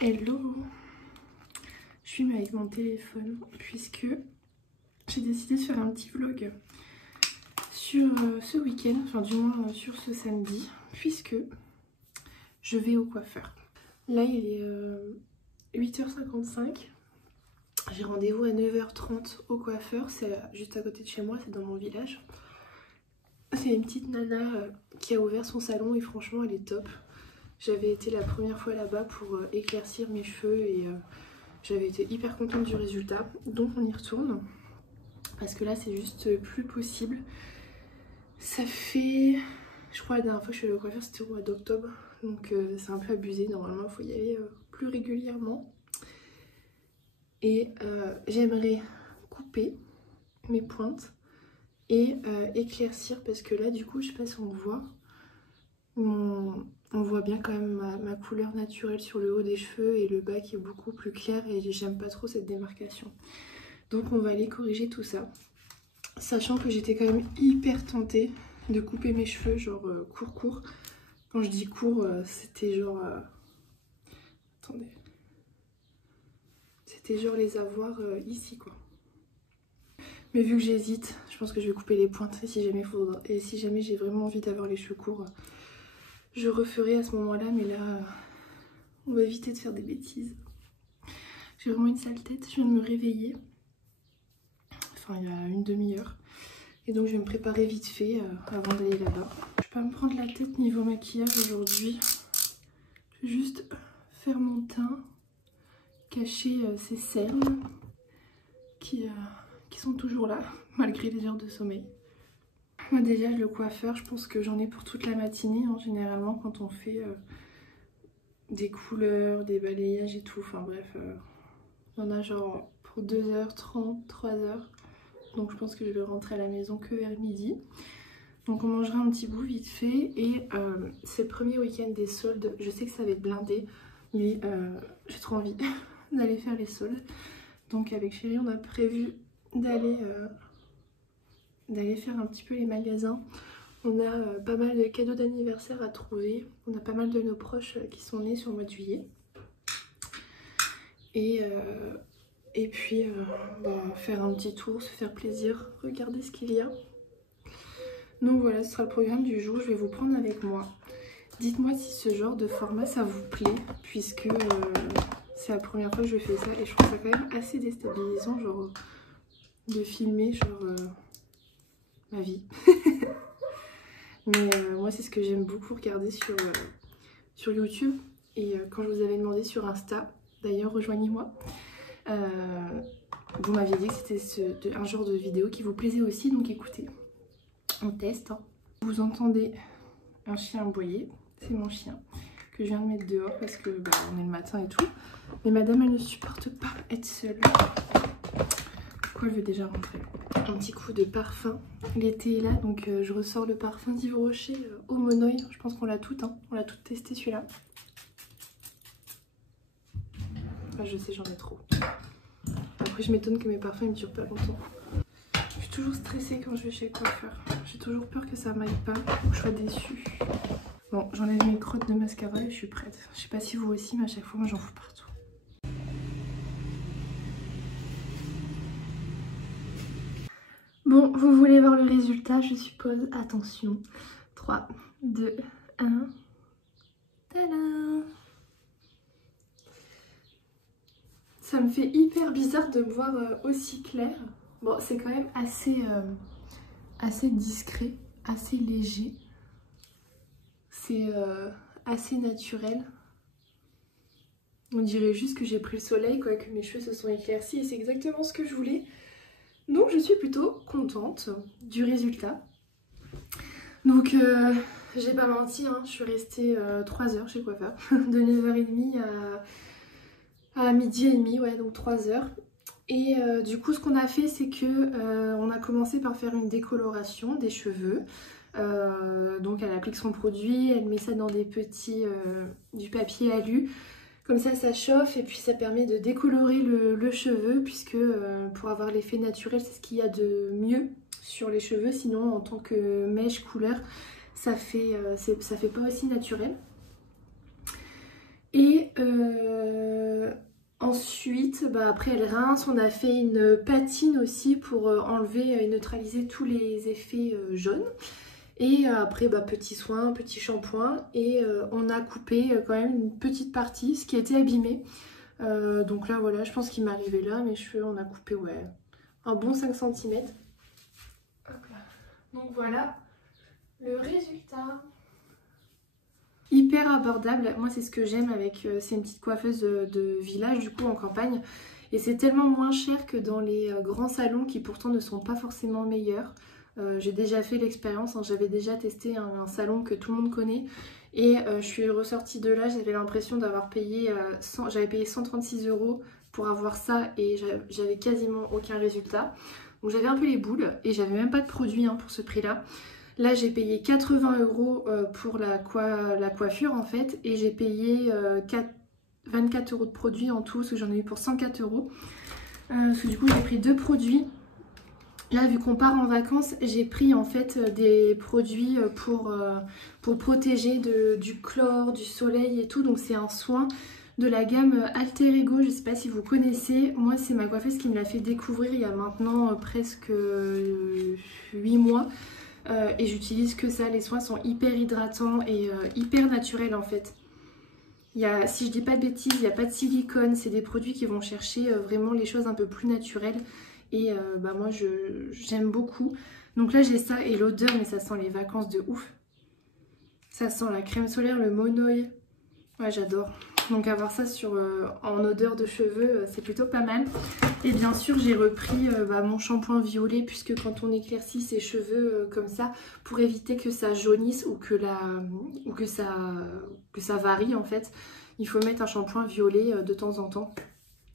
Hello, je suis avec mon téléphone puisque j'ai décidé de faire un petit vlog sur ce week-end, enfin du moins sur ce samedi, puisque je vais au coiffeur. Là il est 8h55, j'ai rendez-vous à 9h30 au coiffeur, c'est juste à côté de chez moi, c'est dans mon village. C'est une petite nana qui a ouvert son salon et franchement elle est top. J'avais été la première fois là-bas pour éclaircir mes cheveux et j'avais été hyper contente du résultat. Donc on y retourne parce que là c'est juste plus possible. Ça fait, je crois la dernière fois que je suis allée au coiffeur c'était au mois d'octobre. Donc c'est un peu abusé, normalement il faut y aller plus régulièrement. Et j'aimerais couper mes pointes et éclaircir parce que là du coup je sais pas si on voit. On voit bien quand même ma couleur naturelle sur le haut des cheveux et le bas qui est beaucoup plus clair et j'aime pas trop cette démarcation. Donc on va aller corriger tout ça. Sachant que j'étais quand même hyper tentée de couper mes cheveux genre court. Quand je dis court, c'était genre... attendez. C'était genre les avoir ici quoi. Mais vu que j'hésite, je pense que je vais couper les pointes et si jamais j'ai vraiment envie d'avoir les cheveux courts... je referai à ce moment-là, mais là, on va éviter de faire des bêtises. J'ai vraiment une sale tête, je viens de me réveiller. Enfin, il y a une demi-heure. Et donc, je vais me préparer vite fait avant d'aller là-bas. Je vais pas me prendre la tête niveau maquillage aujourd'hui. Je vais juste faire mon teint, cacher ces cernes qui sont toujours là, malgré les heures de sommeil. Moi déjà le coiffeur, je pense que j'en ai pour toute la matinée hein, généralement quand on fait des couleurs, des balayages et tout, enfin bref, il y en a genre pour 2h30, 3h, donc je pense que je vais rentrer à la maison que vers midi. Donc on mangera un petit bout vite fait et c'est le premier week-end des soldes, je sais que ça va être blindé, mais j'ai trop envie d'aller faire les soldes. Donc avec chérie on a prévu d'aller faire un petit peu les magasins. On a pas mal de cadeaux d'anniversaire à trouver. On a pas mal de nos proches qui sont nés sur le mois de juillet. Et puis faire un petit tour, se faire plaisir, regarder ce qu'il y a. Donc voilà, ce sera le programme du jour. Je vais vous prendre avec moi. Dites-moi si ce genre de format ça vous plaît, puisque c'est la première fois que je fais ça et je trouve ça quand même assez déstabilisant, genre de filmer genre ma vie. Mais moi c'est ce que j'aime beaucoup regarder sur YouTube. Et quand je vous avais demandé sur Insta, d'ailleurs rejoignez-moi, vous m'aviez dit que c'était un genre de vidéo qui vous plaisait aussi, donc écoutez, on teste. Hein. Vous entendez un chien aboyer, c'est mon chien que je viens de mettre dehors parce que on est le matin et tout. Mais madame elle ne supporte pas être seule. Pourquoi elle veut déjà rentrer? Un petit coup de parfum. L'été est là, donc je ressors le parfum d'Yves Rocher au Monoï. Je pense qu'on l'a tout, hein. On l'a tout testé celui-là. Enfin, je sais, j'en ai trop. Après, je m'étonne que mes parfums ils me durent pas longtemps. Je suis toujours stressée quand je vais chez le coiffeur. J'ai toujours peur que ça m'aille pas ou que je sois déçue. Bon, j'enlève mes crottes de mascara et je suis prête. Je sais pas si vous aussi, mais à chaque fois, moi j'en fous partout. Bon, vous voulez voir le résultat, je suppose. Attention. 3, 2, 1. Tadam! Ça me fait hyper bizarre de me voir aussi clair. Bon, c'est quand même assez discret, assez léger. C'est assez naturel. On dirait juste que j'ai pris le soleil, quoi, que mes cheveux se sont éclaircis et c'est exactement ce que je voulais. Donc je suis plutôt contente du résultat. Donc j'ai pas menti, hein, je suis restée 3 heures chez le coiffeur, de 9h30 à midi et demi, ouais, donc 3 heures. Et du coup ce qu'on a fait c'est que on a commencé par faire une décoloration des cheveux. Donc elle applique son produit, elle met ça dans des petits du papier alu. Comme ça chauffe et puis ça permet de décolorer le cheveu puisque pour avoir l'effet naturel c'est ce qu'il y a de mieux sur les cheveux. Sinon en tant que mèche couleur ça fait pas aussi naturel. Et ensuite, après elle rince, on a fait une patine aussi pour enlever et neutraliser tous les effets jaunes. Et après, petit soin, petit shampoing. Et on a coupé quand même une petite partie, ce qui était abîmé. Donc là, voilà, je pense qu'il m'est arrivé là. Mes cheveux, on a coupé, ouais, un bon 5 cm. Donc voilà le résultat. Hyper abordable. Moi, c'est ce que j'aime avec ces petites coiffeuses de village, du coup, en campagne. Et c'est tellement moins cher que dans les grands salons qui pourtant ne sont pas forcément meilleurs. J'ai déjà fait l'expérience, hein, j'avais déjà testé un salon que tout le monde connaît et je suis ressortie de là, j'avais l'impression d'avoir payé, j'avais payé 136 € pour avoir ça et j'avais quasiment aucun résultat. Donc j'avais un peu les boules et j'avais même pas de produit hein, pour ce prix là. Là j'ai payé 80 € pour la coiffure en fait et j'ai payé 24 € de produits en tout, parce que j'en ai eu pour 104 €. Parce que du coup j'ai pris 2 produits. Là, vu qu'on part en vacances, j'ai pris en fait des produits pour protéger du chlore, du soleil et tout. Donc c'est un soin de la gamme Alter Ego, je ne sais pas si vous connaissez. Moi, c'est ma coiffeuse qui me l'a fait découvrir il y a maintenant presque 8 mois. Et j'utilise que ça. Les soins sont hyper hydratants et hyper naturels en fait. Si je dis pas de bêtises, il n'y a pas de silicone. C'est des produits qui vont chercher vraiment les choses un peu plus naturelles. Et moi j'aime beaucoup. Donc là j'ai ça et l'odeur, mais ça sent les vacances de ouf. Ça sent la crème solaire, le monoï. Ouais, j'adore. Donc avoir ça en odeur de cheveux, c'est plutôt pas mal. Et bien sûr j'ai repris mon shampoing violet, puisque quand on éclaircit ses cheveux comme ça, pour éviter que ça jaunisse ou que ça varie en fait, il faut mettre un shampoing violet de temps en temps.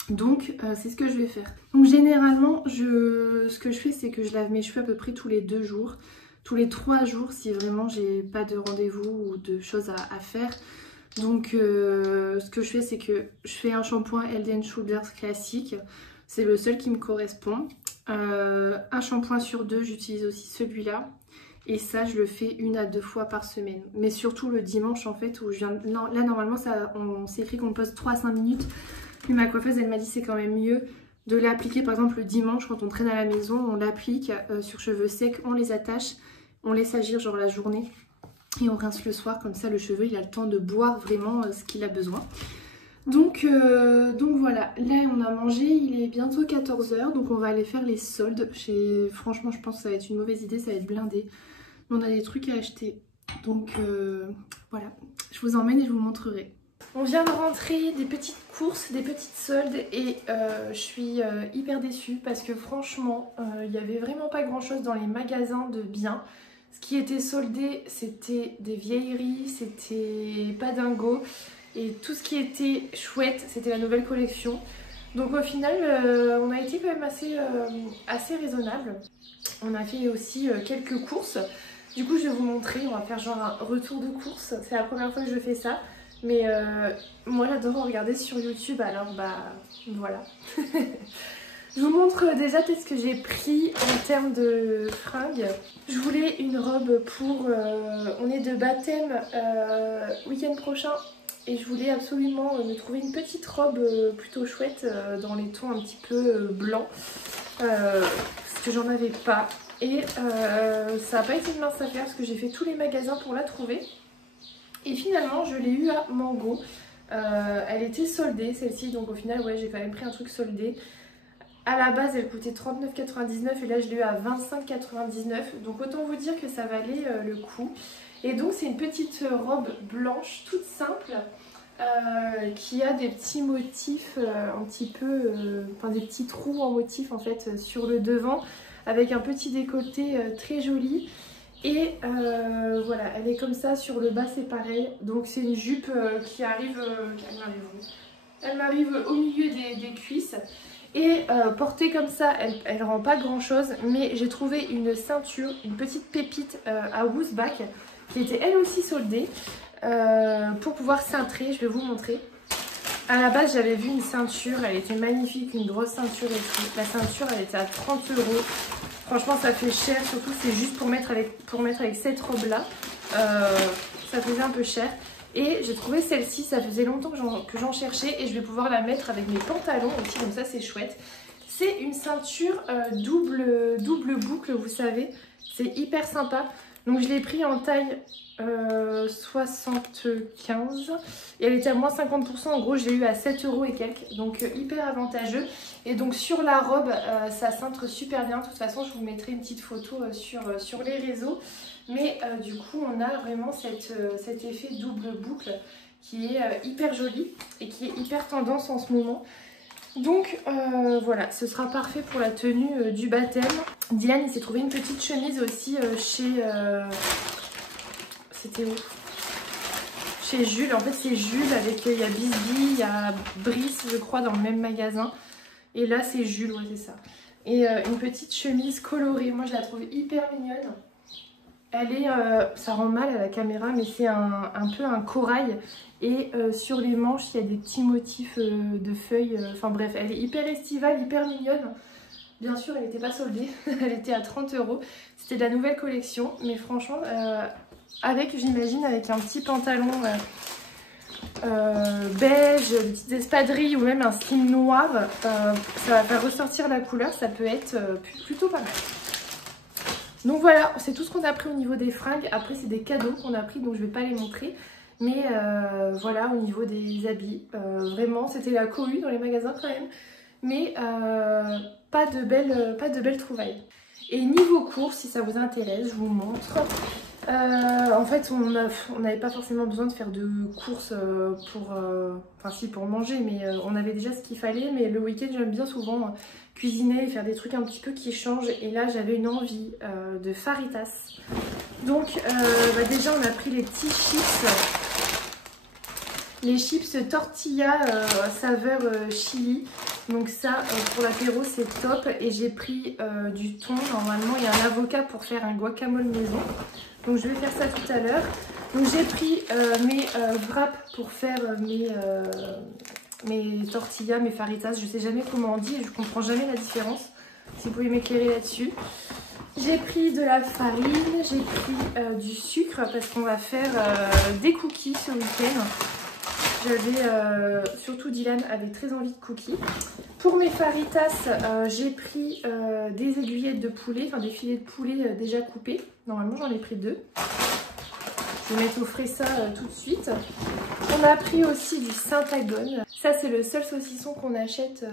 Donc c'est ce que je vais faire. Donc généralement ce que je fais, c'est que je lave mes cheveux à peu près tous les 2 jours, tous les 3 jours si vraiment j'ai pas de rendez-vous ou de choses à faire. Donc ce que je fais, c'est que je fais un shampoing Head & Shoulders classique, c'est le seul qui me correspond. Un shampoing sur 2, j'utilise aussi celui-là. Et ça, je le fais 1 à 2 fois par semaine. Mais surtout le dimanche en fait, où je viens... Non, là normalement on s'est écrit qu'on pose 3 à 5 minutes. Puis ma coiffeuse, elle m'a dit c'est quand même mieux de l'appliquer par exemple le dimanche quand on traîne à la maison, on l'applique sur cheveux secs, on les attache, on laisse agir genre la journée et on rince le soir, comme ça le cheveu il a le temps de boire vraiment ce qu'il a besoin. Donc voilà, là on a mangé, il est bientôt 14 h, donc on va aller faire les soldes. Franchement je pense que ça va être une mauvaise idée, ça va être blindé. Mais on a des trucs à acheter, donc voilà, je vous emmène et je vous montrerai. On vient de rentrer, des petites courses, des petites soldes et je suis hyper déçue parce que franchement, il n'y avait vraiment pas grand chose dans les magasins de biens. Ce qui était soldé, c'était des vieilleries, c'était pas dingo et tout ce qui était chouette, c'était la nouvelle collection. Donc au final, on a été quand même assez raisonnable. On a fait aussi quelques courses. Du coup, je vais vous montrer, on va faire genre un retour de course. C'est la première fois que je fais ça. Mais moi j'adore regarder sur YouTube, alors voilà. Je vous montre déjà ce que j'ai pris en termes de fringues. Je voulais une robe pour... on est de baptême week-end prochain. Et je voulais absolument me trouver une petite robe plutôt chouette dans les tons un petit peu blancs. Parce que j'en avais pas. Et ça n'a pas été une mince affaire parce que j'ai fait tous les magasins pour la trouver. Et finalement je l'ai eu à Mango. Elle était soldée celle-ci, donc au final ouais j'ai quand même pris un truc soldé. À la base elle coûtait 39,99 et là je l'ai eu à 25,99. Donc autant vous dire que ça valait le coup. Et donc c'est une petite robe blanche toute simple qui a des petits motifs un petit peu, des petits trous en motif en fait sur le devant, avec un petit décolleté très joli. Et voilà, elle est comme ça, sur le bas c'est pareil. Donc c'est une jupe qui arrive, elle m'arrive au milieu des cuisses. Et portée comme ça, elle rend pas grand chose. Mais j'ai trouvé une ceinture, une petite pépite à Woosback, qui était elle aussi soldée, pour pouvoir cintrer. Je vais vous montrer. À la base j'avais vu une ceinture, elle était magnifique, une grosse ceinture et tout. La ceinture elle était à 30 €. Franchement ça fait cher, surtout c'est juste pour mettre avec cette robe là. Ça faisait un peu cher. Et j'ai trouvé celle-ci, ça faisait longtemps que j'en cherchais et je vais pouvoir la mettre avec mes pantalons aussi, comme ça c'est chouette. C'est une ceinture double boucle, vous savez, c'est hyper sympa. Donc je l'ai pris en taille 75 et elle était à moins 50%. En gros, je l'ai eu à 7 € et quelques, donc hyper avantageux. Et donc sur la robe, ça cintre super bien. De toute façon, je vous mettrai une petite photo sur les réseaux. Mais du coup, on a vraiment cet effet double boucle qui est hyper joli et qui est hyper tendance en ce moment. Donc voilà, ce sera parfait pour la tenue du baptême. Dylan, il s'est trouvé une petite chemise aussi chez... C'était où? Chez Jules. En fait, c'est Jules avec... Il y a Bisbee, il y a Brice, je crois, dans le même magasin. Et là, c'est Jules, ouais, c'est ça. Et une petite chemise colorée. Moi, je la trouve hyper mignonne. Elle est... ça rend mal à la caméra, mais c'est un peu un corail. Et sur les manches, il y a des petits motifs de feuilles. Enfin bref, elle est hyper estivale, hyper mignonne. Bien sûr, elle n'était pas soldée. Elle était à 30 €. C'était de la nouvelle collection. Mais franchement, avec, j'imagine, avec un petit pantalon beige, des petites espadrilles ou même un style noir, ça va faire ressortir la couleur. Ça peut être plutôt pas mal. Donc voilà, c'est tout ce qu'on a pris au niveau des fringues. Après, c'est des cadeaux qu'on a pris, donc je ne vais pas les montrer. Mais voilà, au niveau des habits, vraiment, c'était la cohue dans les magasins quand même. Mais pas de belles trouvailles. Et niveau courses, si ça vous intéresse, je vous montre. En fait, on n'avait pas forcément besoin de faire de courses enfin si, pour manger, mais on avait déjà ce qu'il fallait. Mais le week-end, j'aime bien souvent cuisiner et faire des trucs un petit peu qui changent. Et là, j'avais une envie de faritas. Donc déjà, on a pris les petits chips. Les chips tortilla saveur chili. Donc ça, pour l'apéro, c'est top. Et j'ai pris du thon. Normalement, il y a un avocat pour faire un guacamole maison. Donc je vais faire ça tout à l'heure. Donc j'ai pris mes wraps pour faire mes tortillas, mes faritas. Je sais jamais comment on dit et je comprends jamais la différence. Si vous pouvez m'éclairer là-dessus. J'ai pris de la farine, j'ai pris du sucre parce qu'on va faire des cookies ce week-end. Surtout Dylan avait très envie de cookies. Pour mes faritas, j'ai pris des aiguillettes de poulet, enfin des filets de poulet déjà coupés. Normalement j'en ai pris 2. Je vais mettre au frais ça tout de suite. On a pris aussi du Saint-Agone. Ça c'est le seul saucisson qu'on achète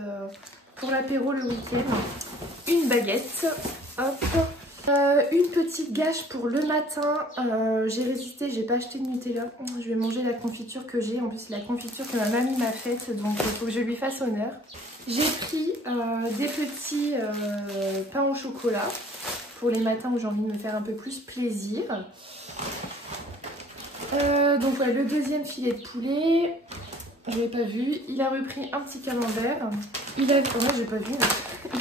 pour l'apéro le week-end. Une baguette, hop. Une petite gâche pour le matin. J'ai résisté, j'ai pas acheté de Nutella. Je vais manger la confiture que j'ai. En plus, c'est la confiture que ma mamie m'a faite, donc il faut que je lui fasse honneur. J'ai pris des petits pains au chocolat pour les matins où j'ai envie de me faire un peu plus plaisir. Donc ouais, le deuxième filet de poulet. Je l'ai pas vu. Il a repris un petit camembert. J'ai pas vu.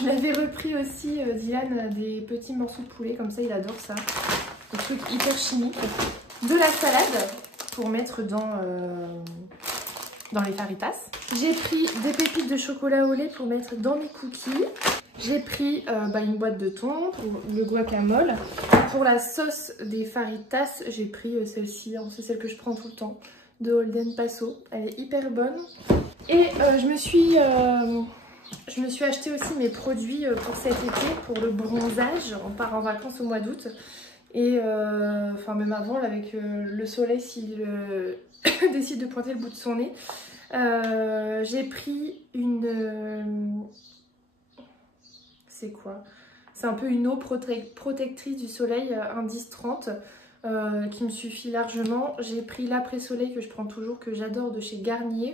Il avait repris aussi, Dylan, des petits morceaux de poulet. Comme ça, il adore ça. Un truc hyper chimique. De la salade pour mettre dans les faritas. J'ai pris des pépites de chocolat au lait pour mettre dans mes cookies. J'ai pris une boîte de thon pour le guacamole. Pour la sauce des faritas, j'ai pris celle-ci. C'est celle que je prends tout le temps. De Holden Paso. Elle est hyper bonne. Et je me suis acheté aussi mes produits pour cet été, pour le bronzage. On part en vacances au mois d'août. Et même avant, là, avec le soleil, s'il décide de pointer le bout de son nez. J'ai pris une... c'est quoi? C'est un peu une eau protectrice du soleil, indice 30. Qui me suffit largement. J'ai pris l'après-soleil que je prends toujours, que j'adore, de chez Garnier.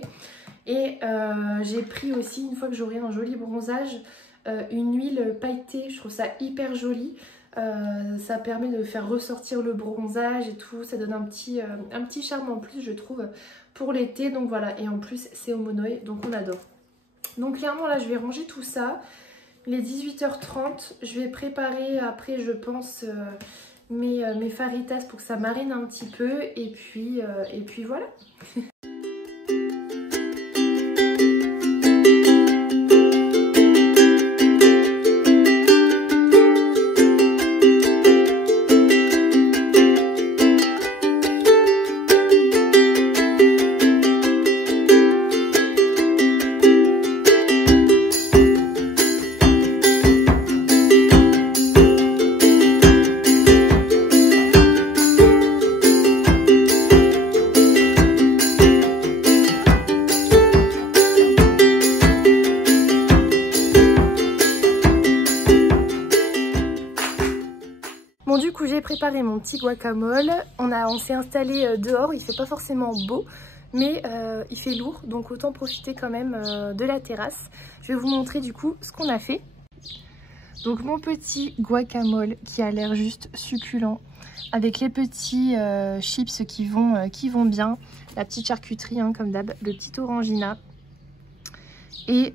Et j'ai pris aussi, une fois que j'aurai un joli bronzage, une huile pailletée. Je trouve ça hyper joli. Ça permet de faire ressortir le bronzage et tout. Ça donne un petit charme en plus, je trouve, pour l'été. Donc voilà, et en plus c'est au monoï, donc on adore. Donc clairement là je vais ranger tout ça. Il est 18h30. Je vais préparer après, je pense... mes faritas pour que ça marine un petit peu et puis voilà. préparé mon petit guacamole. On s'est installé dehors, il fait pas forcément beau, mais il fait lourd, donc autant profiter quand même de la terrasse. Je vais vous montrer du coup ce qu'on a fait. Donc mon petit guacamole qui a l'air juste succulent, avec les petits chips qui vont bien, la petite charcuterie hein, comme d'hab, le petit orangina. Et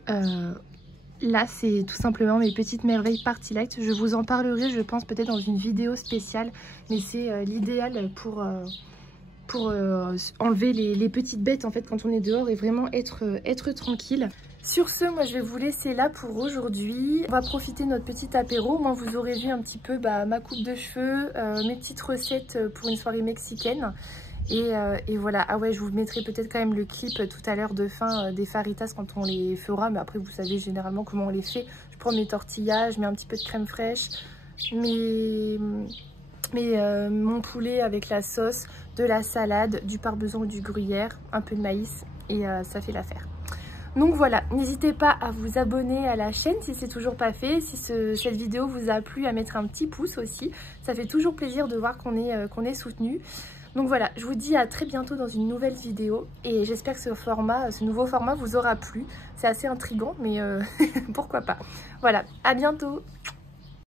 là c'est tout simplement mes petites merveilles Party Light. Je vous en parlerai je pense peut-être dans une vidéo spéciale, mais c'est l'idéal pour enlever les petites bêtes en fait quand on est dehors et vraiment être tranquille. Sur ce, moi je vais vous laisser là pour aujourd'hui. On va profiter de notre petit apéro. Moi vous aurez vu un petit peu ma coupe de cheveux, mes petites recettes pour une soirée mexicaine. Et voilà, ah ouais, je vous mettrai peut-être quand même le clip tout à l'heure de fin des faritas quand on les fera. Mais après vous savez généralement comment on les fait. Je prends mes tortillas, je mets un petit peu de crème fraîche, mon poulet avec la sauce, de la salade, du parmesan ou du gruyère, un peu de maïs et ça fait l'affaire. Donc voilà, n'hésitez pas à vous abonner à la chaîne si c'est toujours pas fait. Si cette vidéo vous a plu, à mettre un petit pouce aussi. Ça fait toujours plaisir de voir qu'on est soutenu. Donc voilà, je vous dis à très bientôt dans une nouvelle vidéo. Et j'espère que ce nouveau format vous aura plu. C'est assez intriguant, mais pourquoi pas. Voilà, à bientôt.